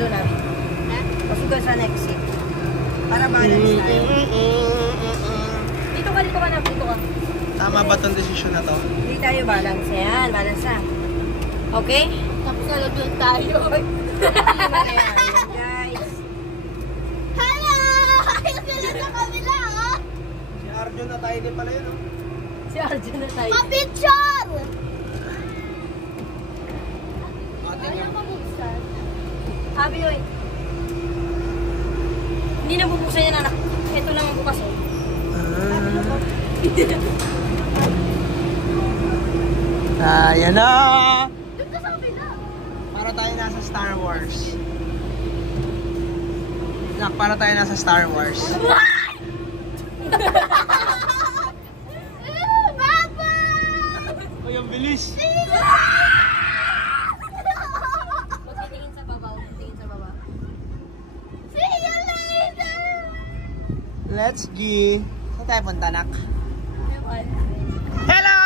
doon namin. Pasok ka sa next seat. Para balance tayo. Dito ka na. Dito ka. Tama ba itong desisyon na to? Hindi tayo balance. Yan, balance na. Okay? Tapos nalagyan tayo. Ayan, guys. Hello! Ayos sila sa kabila, oh! Si Arjun na tayo din pala yun, oh. Si Arjun na tayo. Pa-picture! Ayaw pa buksan. Abi, oy. Hindi na bubuksan yan, anak. Ito lang ang bukas, oh. Ayan na! Doon ka sa kabila. Para tayo nasa Star Wars. Nak, para tayo nasa Star Wars. Papa! Ay, ang bilis! Tingin sa baba. See you later! Let's G! Saan tayo punta, Nak? Hello!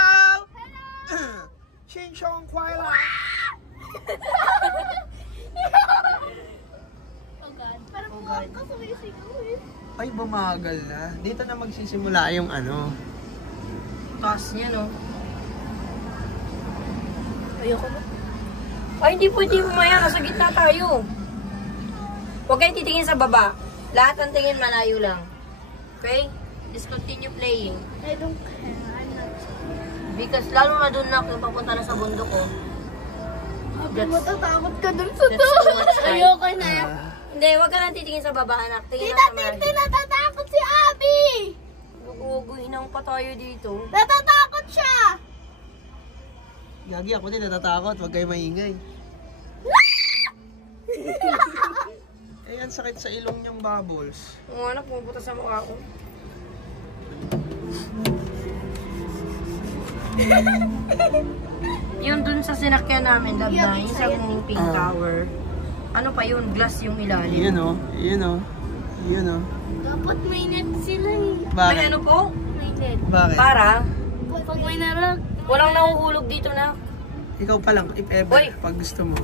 Xinshong Kuala! Oh God. Parang Oh God. ka sumisigaw eh. Ay, bumagal na. Dito na magsisimula yung ano. Taas niya, no? Ayoko na. Ay, hindi pwede mamaya. Nasa gitna tayo. Huwag kayong titingin sa baba. Lahat ang tingin malayo lang. Okay? Just continue playing. I don't care. I'm not Because lalo na dun na kung papunta na sa bundok ko. Sabi mo, tatakot ka dun sa That's to. too much time. Ayoko na. Hindi, huwag ka lang titingin sa baba, anak. Tingin Tita, lang sa malayo. Titi, natatakot si Abby! Guguhinang pa tayo dito. Natatakot siya! Gagi, ako din natatakot. Huwag kayo maingay. Eh, ang sakit sa ilong niyang bubbles. Oo, anak, pumupunta sa mukha ko. Yung dun sa sinakyan namin, love na, yung sa pink tower. Ano pa yun? Glass yung ilalim. Yun o. Yun o. Yun o. Dapat may net sila eh. May Bakit? ano po? May net. Bakit? Para, Pag may narag. walang nahuhulog dito na. Ikaw pa lang, if ever, Uy. pag gusto mo.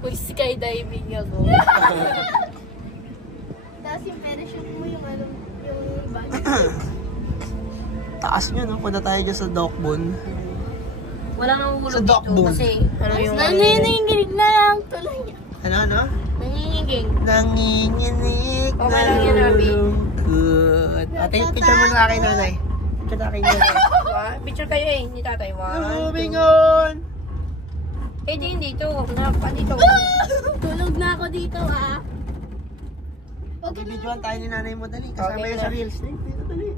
Uy, skydiving ako. Tapos yung parachute mo yung ano, yung bag. Taas nyo, no? Punta tayo dyan sa Dokbon. Walang nahuhulog Sa dito Dokbon. kasi ano yung... Nanginginig na lang tuloy niya. Ano? Nangingiging. Nanginginig Okay lang yan, Abby. lungkot. Ate, picture mo na akin, nanay. Picture na akin, nanay. Picture kayo eh, hindi tatay. Moving on! Eh, di dito. Napa dito. Tulog na ako dito ah. Mag-videoan tayo ni nanay mo, dali. Kasama Okay yan na. sa reels. Dito, dali.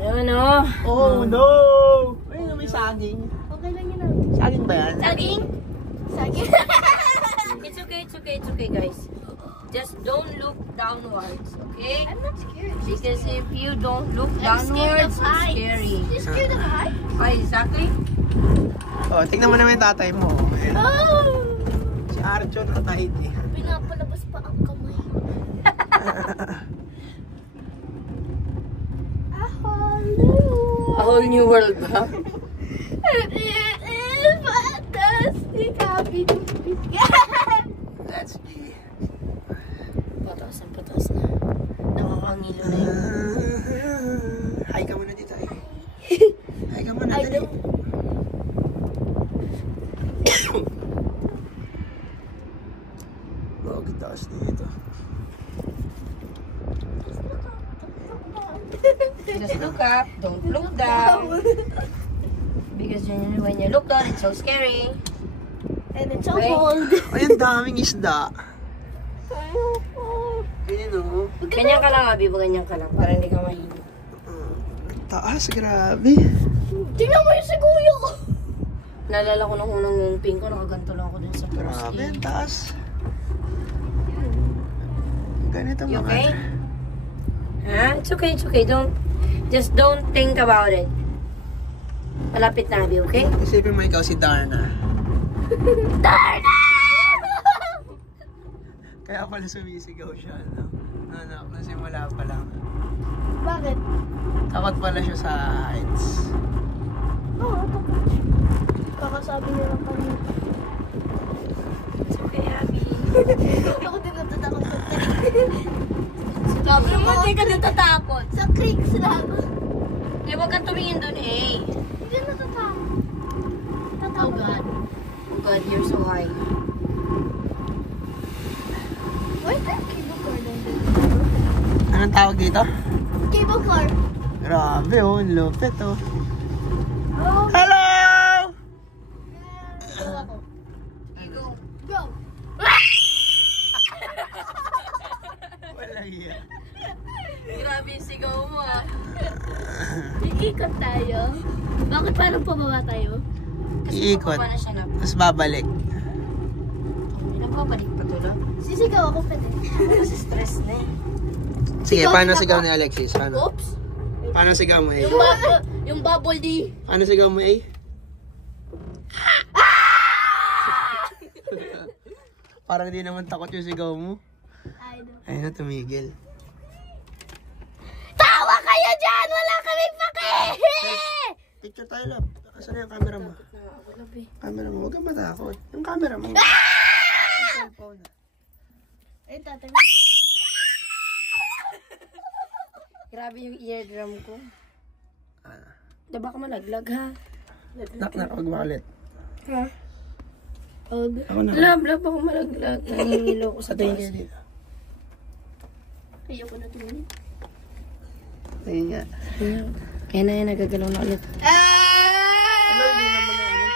Ayan o. Oh, no! Ayun, may saging. Okay lang yun ah. Saging ba yan? Saging? Saging. It's okay guys. Just don't look downwards, okay? I'm not scared. Because if you don't look I'm scared downwards, of it's heights. scary. You scared of heights? Ay, exactly. Oh, tingnan mo naman yung tatay mo. Ayan. Oh! Si Arjun na tayo eh. Pinapalabas pa ang kamay. A whole new world ba? It is fantastic. Happy to be Let's be. Pataas na. Nakakangilo na yun. Hi ka muna dito. Hi ka muna I dali. don't. Oh, gitaas dito. Just look up, don't look down. Because when you look down, it's so scary. And it's so Okay. cold. Ay, ang daming isda. Ayun o. Ganyan ka lang, Abi. Ganyan ka lang. Para hindi ka mahilo. Taas, grabe. Tingnan mo yung si Kuya. Naalala ko nung unang yung pink ko, nakaganto lang ako dun sa Grabe, poste. ang taas. Ganito You mga. okay? Huh? It's okay. Just don't think about it. Malapit na, Abi, okay? Isipin mo ikaw si Darna. Darna! Kaya pala sumisigaw siya, no? Ano, simula pa lang. Bakit? Takot pala siya sa heights. Oo, takot. Kakasabi niya lang kami. It's okay. Ako din natatakot sa creek. Sabi mo, hindi ka natatakot. Sa creek lang. Eh, huwag kang tumingin dun eh. Hindi natatakot. Oh God. Oh God, you're so high. Why is there cable car down there? Anong tawag dito? Cable car. Grabe oh, ang lupit oh. Oh. Hello! Go ako. Go. Go. Wala yan. Grabe yung sigaw mo ah. Iikot tayo. Bakit parang pababa tayo? Iikot. Pababa na siya na. Tapos babalik. Nagbabalik pa to lang. Sisigaw ako pwede. Kasi stress na eh. Sige, paano sigaw ni Alexis? Paano? Oops. Paano sigaw mo, A? Yung bubble di. Paano sigaw mo, A? Parang hindi naman takot yung sigaw mo. I know. Ayun na, tumigil. Tawa kayo dyan! Wala kaming pake! Picture tayo, love. Asan na yung camera mo? Camera mo, huwag kang matakot. Yung camera mo. Yung cellphone. Ay, tatay. Grabe yung eardrum ko. Ah. Diba ka malaglag ha? Knock, huwag mo ulit. Ha? Ako na. Love ako malaglag. Nangingilo ko sa Patayin taas. kayo dito. Ayoko na tumingin. Ayun nga. Kaya na yan, nagagalaw na ulit. Ano, hindi naman na ano.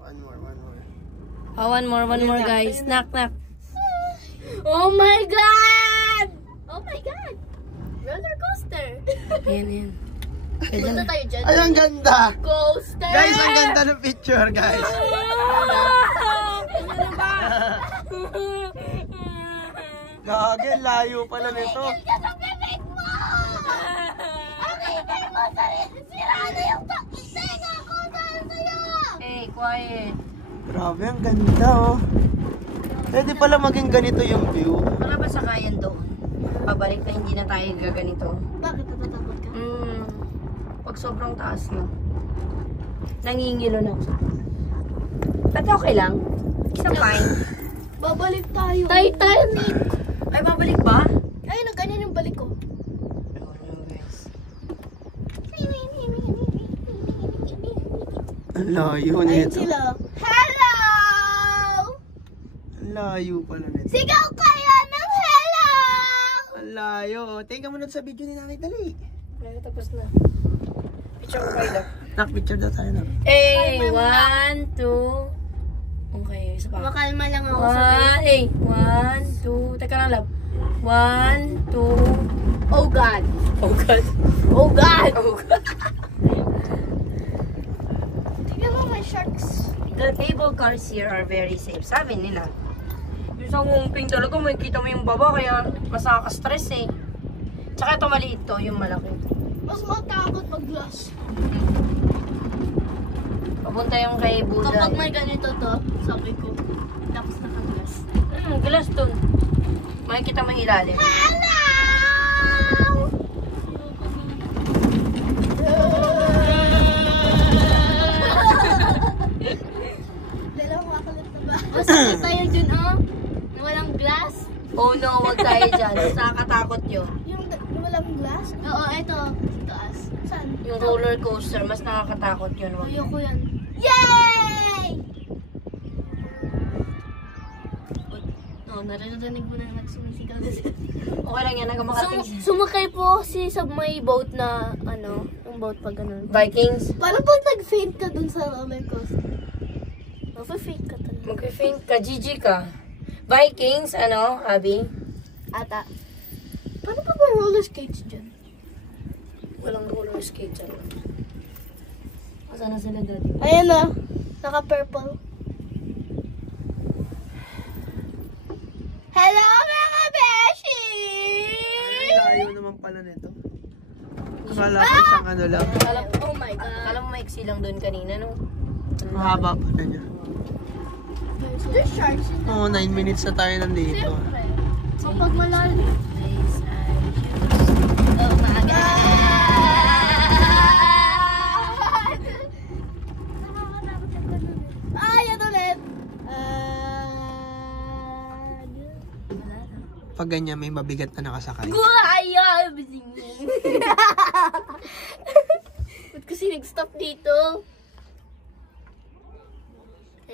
One more. Oh, one more guys. Knock. Oh my God! Oh my God! Roller coaster! Ayan. Punta tayo dyan. Ay, ang ganda! Coaster! Guys, ang ganda ng picture, guys. Gagi, layo pala nito. Ka sa bibig mo! Ang ingay mo sa sira na yung tenga ko dahil sa'yo! Hey, quiet. Grabe, ang ganda, oh. Pwede pala maging ganito yung view. Wala ba sakayan doon? Pabalik na hindi na tayo gaganito. Bakit natatakot ka? Pag sobrang taas na. Nangingilo na ako. At okay lang. Isa fine. Babalik tayo. Titanic! Ay, babalik ba? Ay, ganyan yung balik ko. Ang layo Ayun nito. sila. Hello! Ang layo pala nito. Sigaw kayo ng hello! Ang layo. Tingnan mo na sa video ni Nanay, dali. Ay, tapos na. Picture ko kayo. Nak, picture daw tayo na. Hey, 1, 2. Okay, isa pa. Makalma lang ako sa balik. 1, 2. Teka lang, love. 1, 2. Oh God! Oh, God. Oh God! Oh, God. Tingnan mo may sharks. The cable cars here are very safe. Sabi nila. Yung sa ngumping talaga, may kita mo yung baba, kaya mas nakaka-stress eh. Tsaka ito maliit to, yung malaki. Mas matakot mag-glass. Papunta yung kay Buddha. Kapag may ganito to, sabi ko, tapos naka-glass. Glass dun. Makikita mo yung ilalim. Hello! Dalawang makulit na ba? Basta tayo dun, oh. Na walang glass. Oh no, wag tayo dyan. Mas nakakatakot yun. Yung walang glass? Oo, ito. Taas. Saan? Yung roller coaster, mas nakakatakot yun. Wag. Ayoko yan. Yay! Oh, narinig mo na nagsumisigaw na siya. Okay lang yan, hanggang makating. Sumakay po si sa may boat na, yung boat pa ganun. Vikings, Parang pag nag-faint ka dun sa roller coaster. Mag-faint ka talaga. mag-faint ka, GG ka. Vikings, Abby? Ata. Paano pa ba roller skates dyan? Walang roller skate dyan. Asa na sila dati? Ayan na. Naka-purple. Hello mga beshi! Ang layo naman pala nito. Akala ko isang ano lang. Oh my God. Alam mo, maiksi lang doon kanina, no? Ang haba pala niya. There's sharks in Oo, 9 minutes na tayo nandito. Siyempre. Kapag malalim. Oh my God! Nakakatakot yung ganun eh. Ay, yan ulit! pag ganyan may mabigat na nakasakay. Ayaw! Ba't kasi nag-stop dito?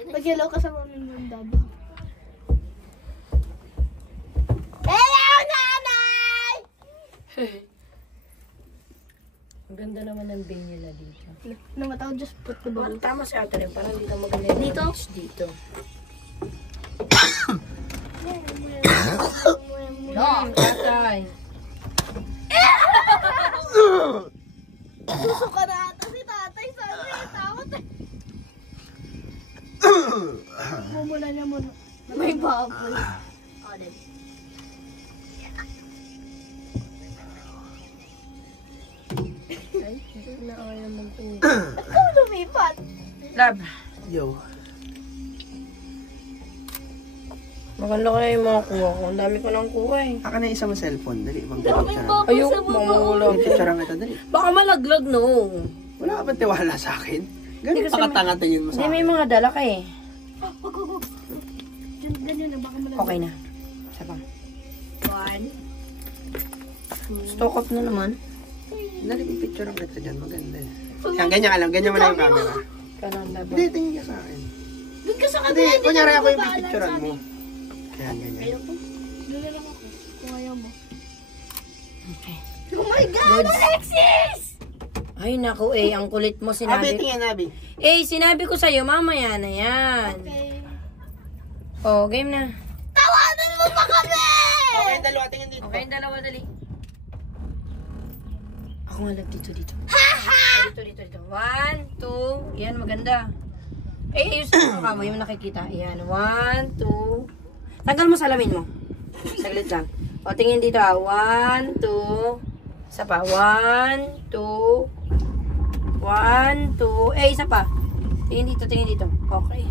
Pag-hello ka sa mami mo, Dabo. Hello, nanay! Ang ganda naman ng bay nila dito. Namatawag, just put the ball. Tama si ate rin, parang dito maganda yung Dito? beach dito. No, tatay. Suso ka na ata si tatay. Sabi, takot eh. Mumula niya muna. May baboy. Oh, then. Ay, hindi na ayaw mag-uwi. Ba't ka lumipat? Love, Yo. maganda kaya yung mga kuha ko. Ang dami ko nang kuha eh. Aka na isa mo cellphone. Dali, Daming mag-picture. baboy Ayoko, sa baba. mamawala ako. Picture kita, dali. Baka malaglag, no? Wala ka ba tiwala sa akin? Ganun Hindi kasi pakatanga tingin mo sa Hindi, may akin. mga dala ka eh. Wag. Ganyan na, baka malala. Okay na. Isa pa. 1. Stock up na naman. Dali, picture kita dyan. Maganda eh. Yan, ganyan ka lang. Ganyan mo lang yung camera. Kanan na ba? Hindi, tingin ka sa akin. Doon ka sa Hindi, kanila. kunyari ako yung picturean mo. Yan, ganyan. Ayoko. Doon na lang ako. Kung ayaw mo. Okay. Oh my God, Alexis! Ay, naku eh. Ang kulit mo Abi, sinabi. tingin, Abi. Eh, sinabi ko sa'yo, mamaya na yan. Okay. Oh, game na. Tawanan mo pa kami! Okay, dalawa, tingin dito. Okay, dalawa, dali. Ako nga lang dito. Dito. 1, 2. Yan, maganda. Eh, ayusin mo ka mo. Yung nakikita. Yan, 1, 2. Tanggal mo salamin mo. Saglit lang. O, tingin dito 1, 2. Isa pa. 1, 2. 1, 2. Eh, isa pa. Tingin dito. Okay.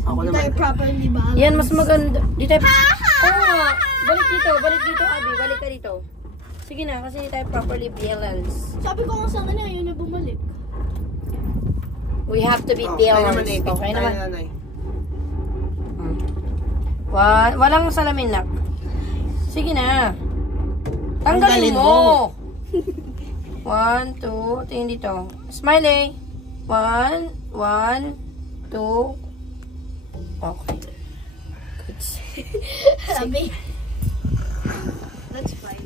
Ako Hindi tayo naman. properly ba? Yan, mas maganda. Dito tayo. Oo nga. Balik dito, Abby. Balik ka dito. Sige na, kasi hindi tayo properly balanced. Sabi ko nga sa kanya, yun na bumalik. We have to be Okay naman, balanced. eh. Okay naman. Nanay. Walang salamin na. Sige na. Tanggalin Tanggalin mo. mo. 1, 2. Tingin dito. Smiley. 1, 1, 2. Okay. Good. Sabi. That's fine.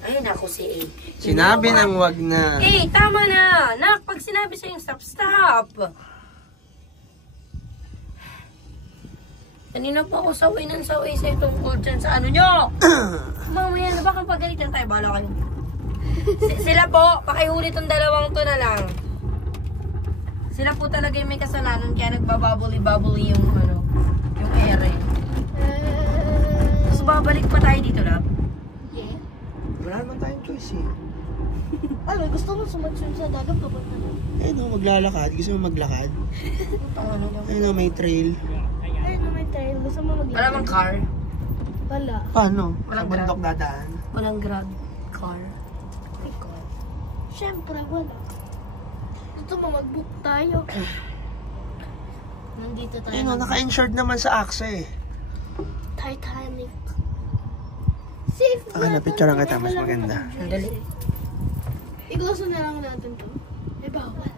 Ay, naku si A. Sinabi nang wag na. Eh, tama na. Nak, pag sinabi sa'yo stop. Kanina po ako saway sa'yo tungkol dyan sa ano nyo. Mamaya na, baka pagalitan tayo. Bahala kayo. Sila po, pakihuli tong dalawang to na lang. Sila po talaga yung may kasalanan kaya nagbababuli-babuli yung yung ere. Tapos babalik pa tayo dito, love. Yeah. Wala naman tayong choice eh. Ano, gusto mo sumadsyon sa dagat papunta na? Ayun o, maglalakad. Gusto mo maglakad? Ano nyo? Ayun o, may trail. Ay, naman tayo. Gusto mo mag- Wala mang car. Wala. Paano? Walang Sa bundok dadaan. Walang grab car. Siyempre, wala. Gusto mo mag-book tayo. Nandito tayo. Ayun o, naka-insured naman sa AXA eh. Titanic. Safe Ah, napicturean kita. Mas maganda. Sandali. Igloso na lang natin to. Eh, bawal.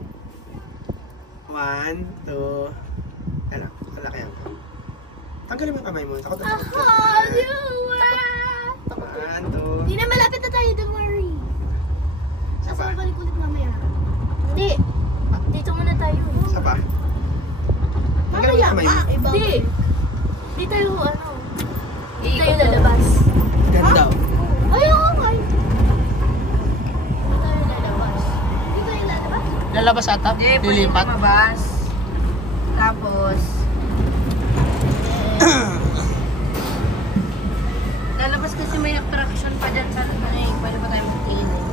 1, 2. Ano? Malaki yan. Tanggalin mo yung kamay mo. Takot na. Takot. 1, 2. Hindi na malapit na tayo, don't worry. Sasa Saba. balik ulit mamaya. Hindi. Dito muna tayo. Isa pa. Tanggalin mo yung kamay mo. Hindi. Hindi tayo, ano. Hindi tayo lalabas. Ganda o. Ayaw nga. Hindi tayo lalabas. Hindi tayo lalabas. Lalabas ata? Hindi, pwede lumabas. Tapos, lalabas kasi may attraction pa dyan sa ano eh. Pwede pa tayo magtingin eh.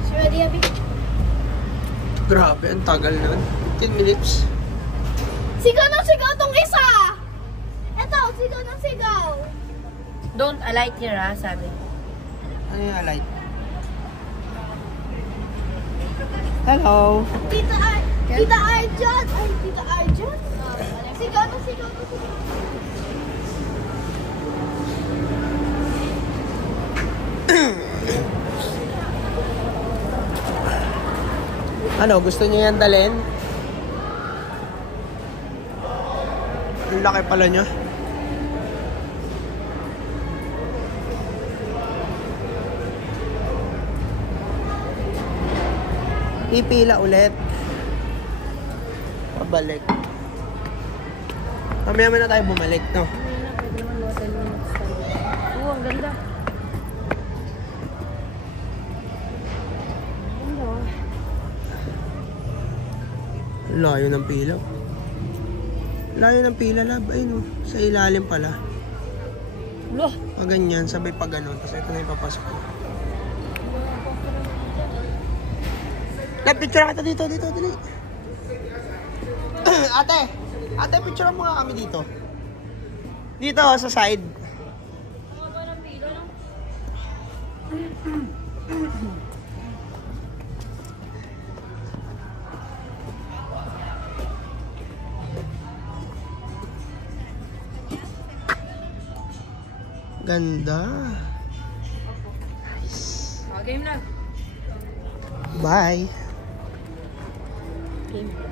So, ready, Abby? Grabe, ang tagal na. 10 minutes. Sigaw ng sigaw tong isa! Eto, sigaw ng sigaw! Don't alight here ha, sabi. Ano yung alight? Hello. Tita Arjan! Ay, Tita Arjan! Sigaw na, sigaw na, sigaw. Ano, gusto niyo yan dalhin? Ang laki pala niya. Ipila ulit. Pabalik. Mamaya na tayo bumalik, no? Oo, ang ganda. Layo ng pila. Layo ng pila, lab. Ayun, no? Sa ilalim pala. Loh. Pag ganyan, sabay pa ganun. Tapos ito na ipapasok ko. Lab, picture kita dito, dito, dito. Ate, picture mo nga kami dito. Dito, sa side. Ganda. Nice. Game na. Bye. Game.